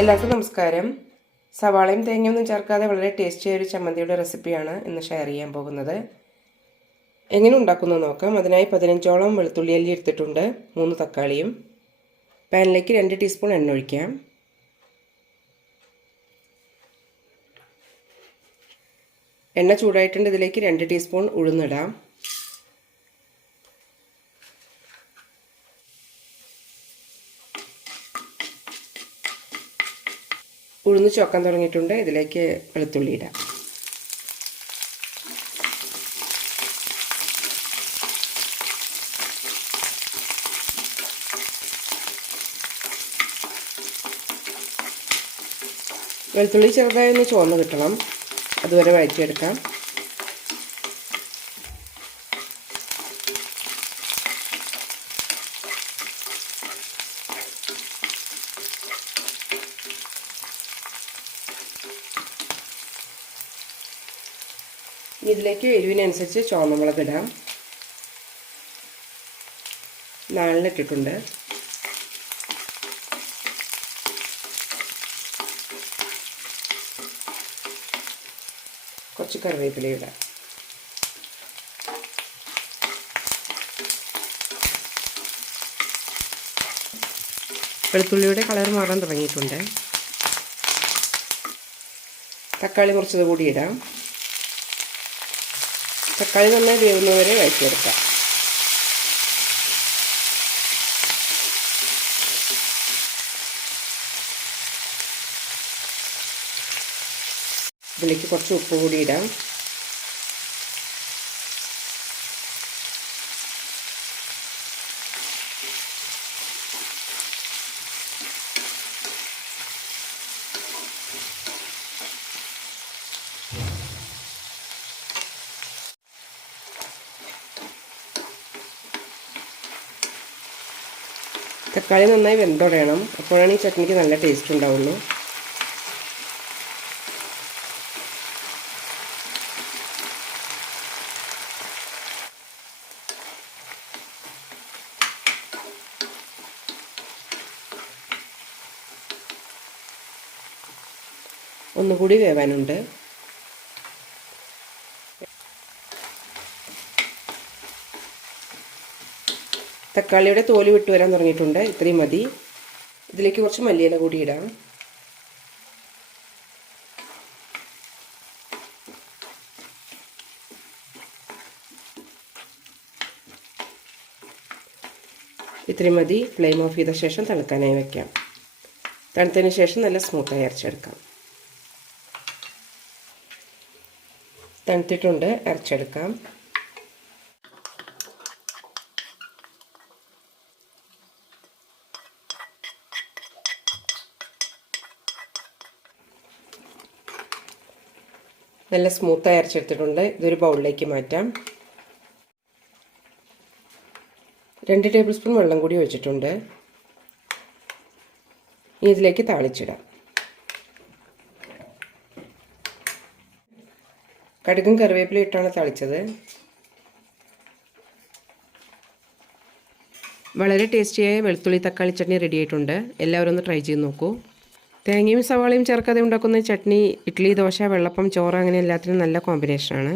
എല്ലാവർക്കും നമസ്കാരം. സവാളയും തേങ്ങയൊന്നും ചേർക്കാതെ വളരെ ടേസ്റ്റിയായ ഒരു ചമ്മന്തിയുടെ റെസിപ്പിയാണ് ഇന്ന് ഷെയർ ചെയ്യാൻ പോകുന്നത്. എങ്ങനെ ഉണ്ടാക്കുന്നത് നോക്കാം. അതിനായി പതിനഞ്ചോളം വെളുത്തുള്ളി അല്ലി എടുത്തിട്ടുണ്ട്. മൂന്ന് തക്കാളിയും. പാനിലേക്ക് രണ്ട് ടീസ്പൂൺ എണ്ണ ഒഴിക്കാം. എണ്ണ ചൂടായിട്ടുണ്ട്. ഇതിലേക്ക് രണ്ട് ടീസ്പൂൺ ഉഴുന്നിടാം. ഉഴുന്ന് ചോക്കാൻ തുടങ്ങിയിട്ടുണ്ട്. ഇതിലേക്ക് വെളുത്തുള്ളി ഇടാം. വെളുത്തുള്ളി ചെറുതായി ഒന്ന് ചുവന്ന് കിട്ടണം. അതുവരെ വഴറ്റിയെടുക്കാം. ഇതിലേക്ക് എരിവിനനുസരിച്ച് ചുവന്നമുളക് ഇടാം. നാളിലിട്ടിട്ടുണ്ട് കുറച്ച് കറിവേപ്പില ഇടാം. വെളുത്തുള്ളിയുടെ കളർ മാറാൻ തുടങ്ങിയിട്ടുണ്ട്. തക്കാളി കുറച്ചത് കൂടി ഇടാം. തക്കാളി നന്നായി വേവുന്നവരെ വഴറ്റിയെടുക്കാം. ഇതിലേക്ക് കുറച്ച് ഉപ്പ് കൂടി ഇടാം. തക്കാളി നന്നായി വെന്തുടയണം. അപ്പോഴാണ് ഈ ചട്നിക്ക് നല്ല ടേസ്റ്റ് ഉണ്ടാവുള്ളൂ. ഒന്നുകൂടി വേവാനുണ്ട്. തക്കാളിയുടെ തോൽ വിട്ട് വരാൻ തുടങ്ങിയിട്ടുണ്ട്. ഇത്രയും മതി. ഇതിലേക്ക് കുറച്ച് മല്ലിയില കൂടി ഇടാം. ഇത്രയും മതി. ഫ്ലെയിം ഓഫ് ചെയ്ത ശേഷം തണുക്കാനായി വയ്ക്കാം തണുത്തതിന് ശേഷം നല്ല സ്മൂത്തായി അരച്ചെടുക്കാം. തണുത്തിട്ടുണ്ട്. അരച്ചെടുക്കാം. നല്ല സ്മൂത്തായി അരച്ചെടുത്തിട്ടുണ്ട്. ഇതൊരു ബൗളിലേക്ക് മാറ്റാം. രണ്ട് ടേബിൾ സ്പൂൺ വെള്ളം കൂടി ഒഴിച്ചിട്ടുണ്ട്. ഇനി ഇതിലേക്ക് താളിച്ചിടാം. കടുകും കറിവേപ്പിലും ഇട്ടാണ് തളിച്ചത്. വളരെ ടേസ്റ്റിയായ വെളുത്തുള്ളി തക്കാളി ചട്നി റെഡി ആയിട്ടുണ്ട്. എല്ലാവരും ഒന്ന് ട്രൈ ചെയ്ത് നോക്കൂ. തേങ്ങയും സവാളയും ചേർക്കാതെ ഉണ്ടാക്കുന്ന ചട്നി ഇഡ്ഡലി ദോശ വെള്ളപ്പം ചോറ് അങ്ങനെ എല്ലാത്തിനും നല്ല കോമ്പിനേഷനാണ്.